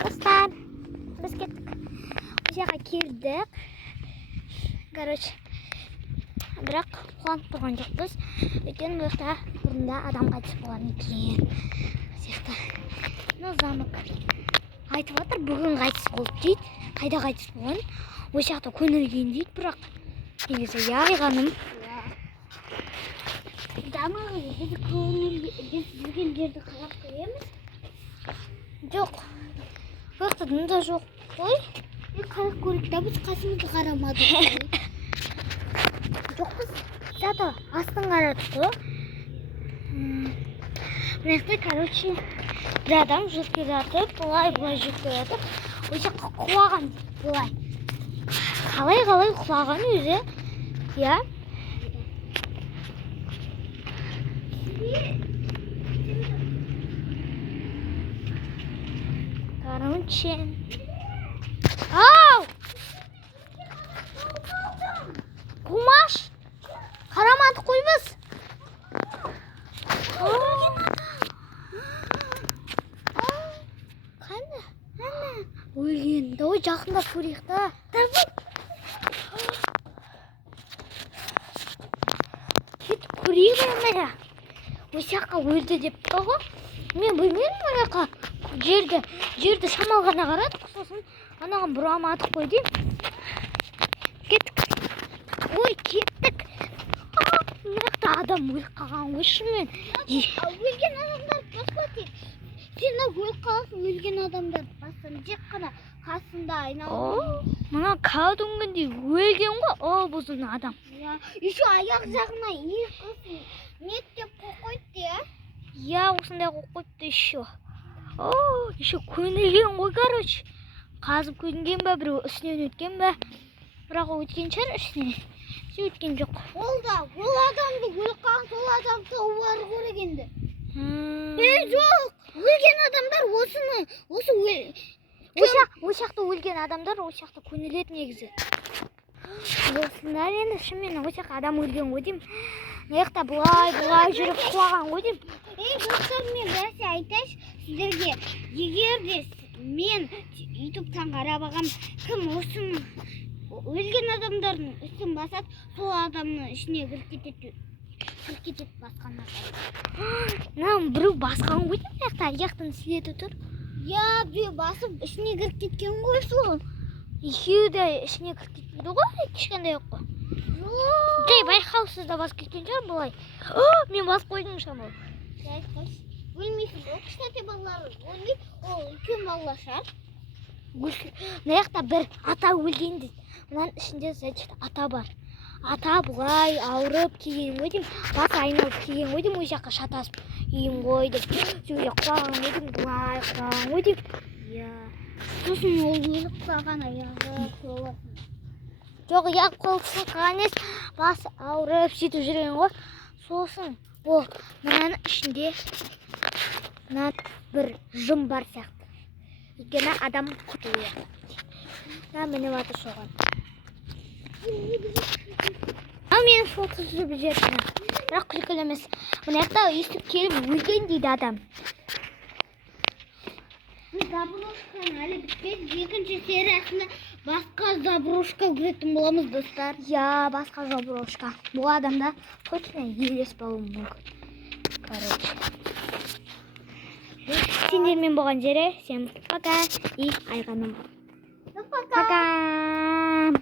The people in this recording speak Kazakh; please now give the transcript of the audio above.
Dostlar, biz kettik. Bu yoqqa keldik. Короче, biroq quvonib turgan jo'qmiz. Lekin bu yoqda bunda adam qaytib qolgan ekan. Bu yoqda zamok aytib o'tir, bugun qaytib bo'ldi deydi. Qayda qaytib bo'lgan? Bu yoqda ko'nilgan deydi, biroq negisi ya'g'anim. Damog'i biz ko'nilgan yerda qarab qo'yamiz. Yo'q. Bu yoqda nima yo'q. Qo'y. Qarab ko'rikda biz qasimizga qaramadik. Yo'q biz zato astin qaradik. Bu yoqda короче bir adam jurtga yotib, bulay jurtga yotib, o'sha qulagan bulay. Qalay qulagan o'zi. Ya. Короче. Ау! Kumaş. Karamadık koymaz. Qani? O'lganda, o yaqinda ko'rikda. Ket ko'raymi? O'sha yoqqa o'ldi deb to'g'ri. Men bilmayman bu yoqqa. Жерде шамалғана қарадық, сосын анаған бұрама атып қойдым. Кеттік. Ой, кеттік. Мынақты адам өліп қалған ғой шынымен. Өлген адамдар баспа тек. Сен өліп қаласың, өлген адамдар бассын. Тек қана қасында айналып. Мына кәдімгідей өлген ғой, ол бұзын адам. Еще аяқ жағына иық қылсын. Нет деп қойды я? Я осындай қойды еще. Еще көңілген ғой, короче. Қазып көңілген бе, біреу үстінен өткен бе. Бірақ өткен шығар үстінен. Өткен жоқ. Ол адамды өліп қалған, сол адам тауар көргенді. Жоқ, өлген адамдар осы жақта өлген адамдар жақта көңілет негізі. Осындар енді шынымен жақта адам өлген ғой деймін. Неқта бұлай жүріп құлаған ғой деймін. Достар, мен біресе айтайыншы сіздерге, егер де мен ютубтан қарап алғам, кім осыны өлген адамдардың үстін басады, сол адамның ішіне кіріп кетеді басқан адам. Біреу басқан ғой деймін, аяқтан сілеті тұр. Я, біреу басып ішіне кіріп кеткен ғой сол. Екеуі де ішіне кіріп кетпейді ғой, кішкентай жоқ қой. Жай байқаусыз да басып кеткен шығар бұлай. Мен басып қойдым шамалы. Өлмейсің, ол кішкентай балалар өлмейді, ол үлкен балалар шығар. Мына жақта бір ата өлген дейді. Мынаның ішінде ата бар. Ата бұлай ауырып келген ғой деймін, басы айналып келген ғой деймін, ол жаққа шатасып ем ғой деп. Сөйле құлаған ғой деймін, бұлай құлаған ғой деймін. Сосын ол өліп құлаған аяғы қоласын. Жоқ, аяқ қолы сылқаған емес, басы ауырып сөйтіп жүрген ғой. Сосын ол мынаның ішінде бір жын бар сияқты. Өйткені адам құтылуы. Міне батыр соған. Мен фото жүріп жүрдім. Бірақ күлкілі емес. Мына жақта өйстіп келіп өлген дейді адам. Заброшканы әлі бітпеді. Екінші сериясында басқа заброшка көретін боламыз, достар. Я, басқа заброшка. Бұл адамда точно елес болуы мүмкін. Короче. Сендермен болған жере, всем пока и айғаным. Пока.